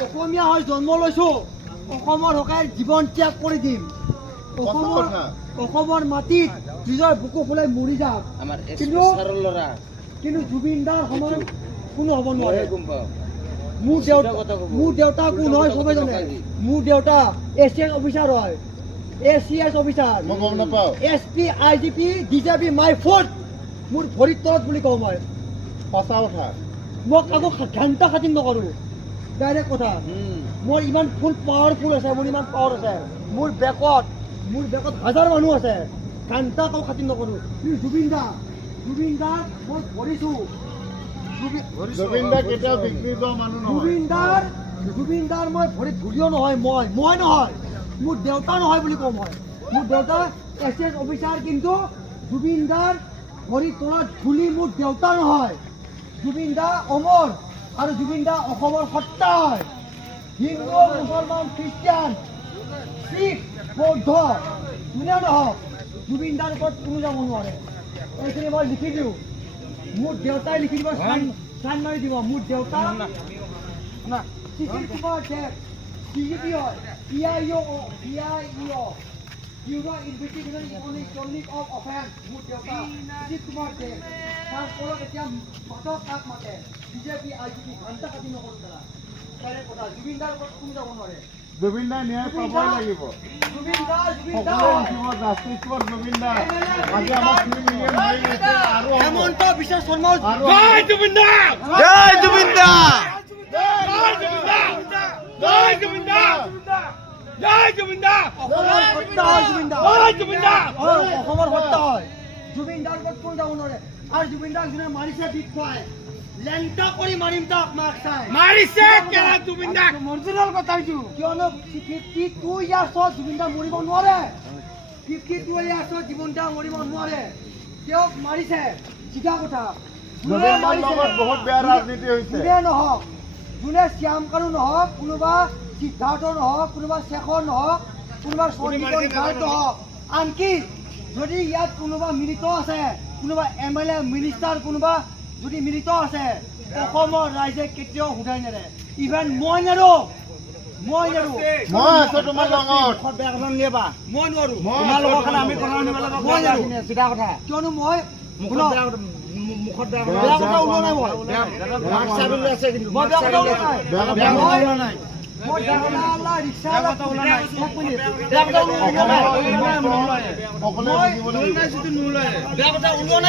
অসমীয়া হৈ জন্ম লৈছো, অসমৰ হকে জীৱন ত্যাগ কৰি দিম। অসমৰ মাটিত নিজৰ বুকু ফুলাই মৰি যাম, কিন্তু জুবিন দাৰ সমান কোনো হ'ব নোৱাৰে। মোৰ দেউতা কোন হয় চবে জানে। মোৰ দেউতা এছিয়ান অফিচাৰ হয়, ACS officer, SP IGP DJP my foot মোৰ ভৰিৰ তলত বুলি কওঁ মই। সঁচা কথা। মই কাকো ঘণ্টা খাতিৰ নকৰো, ডাইৰেক্ট কথা। মোৰ ইমান ফুল পাৱাৰফুল আছে, মোৰ ইমান পাৱাৰ আছে। মোৰ বেকত হাজাৰ মানুহ আছে, ঘণ্টা কাকো খাতিৰ নকৰো। জুবিন দা মই ভৰিছো। জুবিন দা কেতিয়াও বিক্ৰী কৰা মানুহ নহয়। জুবিন দাৰ মই ভৰিত ধুলিও নহয়, মই নহয়, মোৰ দেউতা নহয় বুলি কওঁ মই। মোৰ দেউতা ACS অফিচাৰ, কিন্তু জুবিন দাৰ ভৰিৰ তলত ধুলি মোৰ দেউতা নহয়। জুবিন দা অমৰ, আৰু জুবিন দা অসমৰ সত্তা হয়। হিন্দু, মুছলমান, খ্ৰীষ্টিয়ান, শিখ, বৌদ্ধ যোনে নহওক, জুবিন দাৰ ওপৰত কোনো যাব নোৱাৰে। এইখিনি মই লিখি দিওঁ, মোৰ দেউতাই লিখি দিব, চাইন মাৰি দিব। মোৰ দেউতা শিশিৰ কুমাৰ দেৱ, CGP হয়, PIO, Bureau Investigation Economic of Offense। মোৰ দেউতা শিশিৰ কুমাৰ দেৱ, তাৰ ফলত এতিয়া মাতক কাক মাতে, BJP IGP ঘণ্টা কাটি নকৰো দাদা। কথা জুবিন দাৰ ওপৰত কোনো যাব নোৱাৰে। জুবিন দাই ন্যায় পাবই লাগিব। জুবিন দা জুবিন দা আজি আমাক 3 মিলিয়ন মাৰি দিছে, আৰু হেমন্ত বিশ্ব শৰ্মা জয় জুবিন দা, জয় জুবিন দা, জয় জুবিন দা, জয় জুবিন দা, জয় জুবিন দা, অসমৰ সত্তা হয় জুবিন দা, জয় জুবিন দা, অসমৰ সত্তা হয়। জুবিন দাৰ ওপৰত কোন যাব নোৱাৰে। আৰু জুবিন দাক যোনে মাৰিছে বিষ খুৱাই, লেংটা কৰি মাৰিম তাক মাক চাই। মাৰিছে কেলা জুবিন দা। অৰিজিনেল কথা কৈছো, কিয়নো 52 ইয়াৰ্ছত জুবিন দা মৰিব নোৱাৰে। 52 ইয়াৰ্ছত জুবিন দা মৰিব নোৱাৰে। তেওঁক মাৰিছে, চিধা কথা। জুবিন দাৰ লগত বহুত বেয়া ৰাজনীতি হৈছে। যোনে নহওক, যোনে শ্যাম কানু নহওক, কোনোবা সিদ্ধাৰ্থ নহওক, কোনোবা শেখৰ নহওক, কোনোবা সঞ্জীৱন গাৰ্গ নহওক, আনকি যদি ইয়াত কোনোবা মিলিত আছে, কোনোবা MLA মিনিষ্টাৰ কোনোবা যদি মিলিত আছে, অসমৰ ৰাইজে কেতিয়াও শুধাই নেৰে। ইভেন মই নেৰো। মই আছো তোমাৰ লগত। বেয়া কথা নিবা, মই নোৱাৰো। তোমাৰ লগত খালি আমি কথা শুনিব লাগিব। মই নেৰো, চিধা কথা। কিয়নো মই মুখত বেয়া কথা বেয়া কথা ওলোৱা নাই। মই আছে কিন্তু মই বেয়া কথা ওলোৱা নাই। বেয়া কথা ওলোৱা নাই। মই ৰিক্সা বেয়া কথা ওলোৱা নাই। এক মিনিট, বেয়া কথা ওলোৱা নাই। সকলোৱে বুজিব লাগিব। বেয়া কথা ওলোৱা নাই।